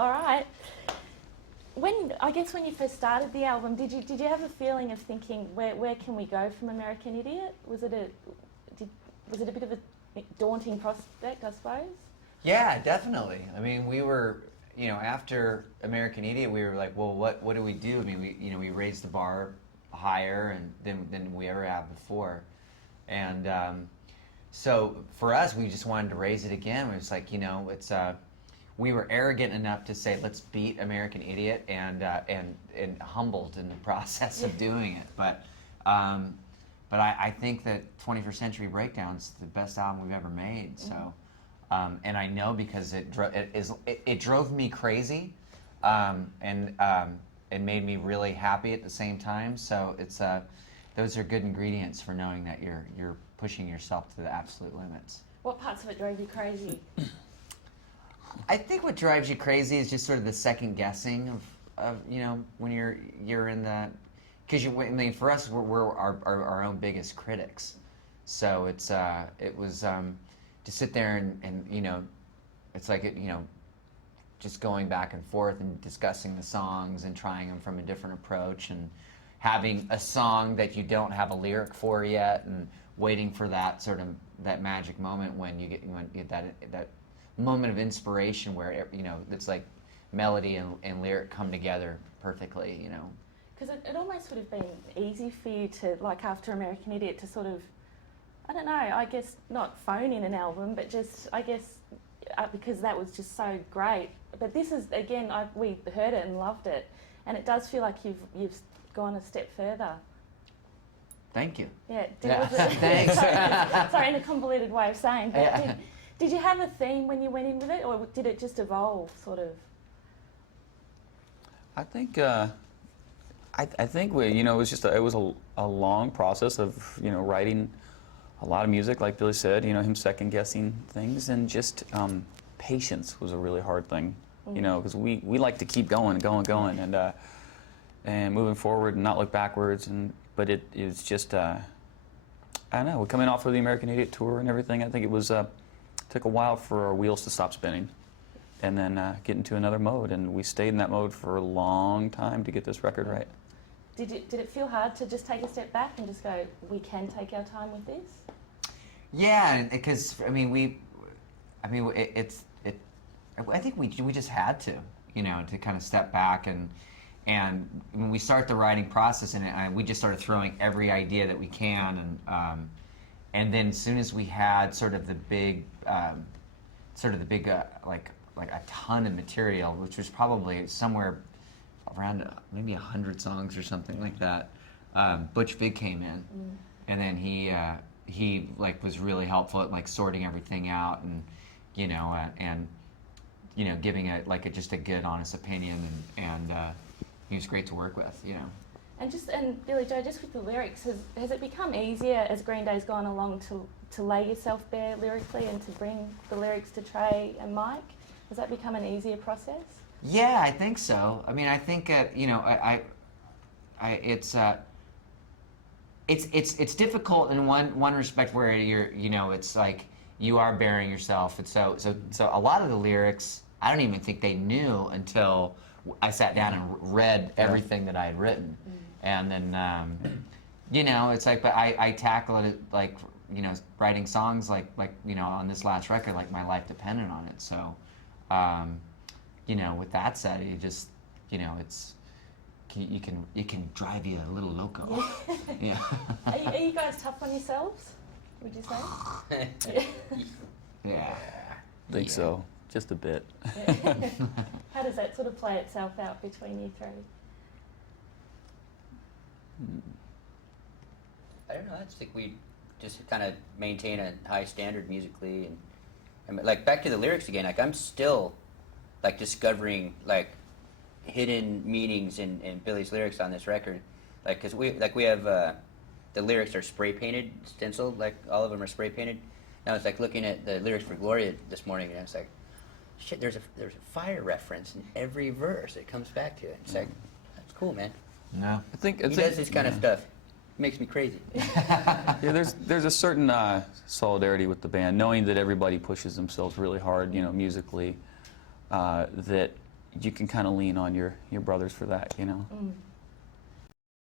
All right. I guess when you first started the album, did you have a feeling of thinking where can we go from American Idiot? Was it a bit of a daunting prospect, I suppose? Yeah, definitely. I mean, we were, after American Idiot, we were like, well, what do we do? I mean, we raised the bar higher than we ever have before, and so for us, we just wanted to raise it again. It was like, it's we were arrogant enough to say, let's beat American Idiot, and humbled in the process of doing it. But I think that 21st Century Breakdown's the best album we've ever made. So, and I know because it drove me crazy, and made me really happy at the same time. So it's those are good ingredients for knowing that you're pushing yourself to the absolute limits. What parts of it drove you crazy? I think what drives you crazy is just sort of the second guessing of when you're in the, because I mean, for us we're our own biggest critics, so it was to sit there and it's like just going back and forth and discussing the songs and trying them from a different approach, and having a song that you don't have a lyric for yet, and waiting for that sort of that magic moment when you get that moment of inspiration where it's like melody and lyric come together perfectly, Because it almost would have been easy for you to, like after American Idiot, to sort of, I don't know, I guess not phone in an album, but just, I guess, because that was just so great. But this is, again, we heard it and loved it, and it does feel like you've gone a step further. Thank you. Yeah. Thanks. Sorry, in a convoluted way of saying, but did you have a theme when you went in with it, or did it just evolve, sort of? I think I think we, it was just it was a long process of writing a lot of music, like Billy said, him second guessing things, and just patience was a really hard thing, because we like to keep going, and moving forward and not look backwards, but it is just I don't know. We're coming off of the American Idiot tour and everything. I think it was took a while for our wheels to stop spinning, and then get into another mode, and we stayed in that mode for a long time to get this record right. Did it feel hard to just take a step back and just go, we can take our time with this? Yeah, because I think we just had to, to kind of step back, and when we start the writing process, and we just started throwing every idea that we can, and then as soon as we had sort of the big like a ton of material, which was probably somewhere around maybe 100 songs or something like that, Butch Vig came in, and then he like was really helpful at like sorting everything out, and giving it just a good honest opinion, and he was great to work with, And Billy Joe, just with the lyrics, has it become easier as Green Day's gone along to lay yourself bare lyrically and to bring the lyrics to Trey and Mike? Has that become an easier process? Yeah, I think so. I mean, I think it's difficult in one respect where it's like you are bearing yourself, and so a lot of the lyrics I don't even think they knew until I sat down and read everything that I had written. And then, it's like, but I tackle it like, writing songs like, on this last record, like my life depended on it. So, with that said, you just, it's, you can drive you a little loco. Yeah. Are you guys tough on yourselves, would you say? Yeah. I think so, just a bit. How does that sort of play itself out between you three? I don't know. I just think we just kind of maintain a high standard musically, and like back to the lyrics again. Like I'm still like discovering like hidden meanings in Billy's lyrics on this record. Like because we have the lyrics are spray painted, stenciled. Like all of them are spray painted. Now it's like looking at the lyrics for Gloria this morning, and it's like, shit. There's a fire reference in every verse. It comes back to it. It's like that's cool, man. No, I think He does this kind of stuff. Makes me crazy. Yeah, there's a certain solidarity with the band, knowing that everybody pushes themselves really hard, musically. That you can kind of lean on your brothers for that, you know. Mm.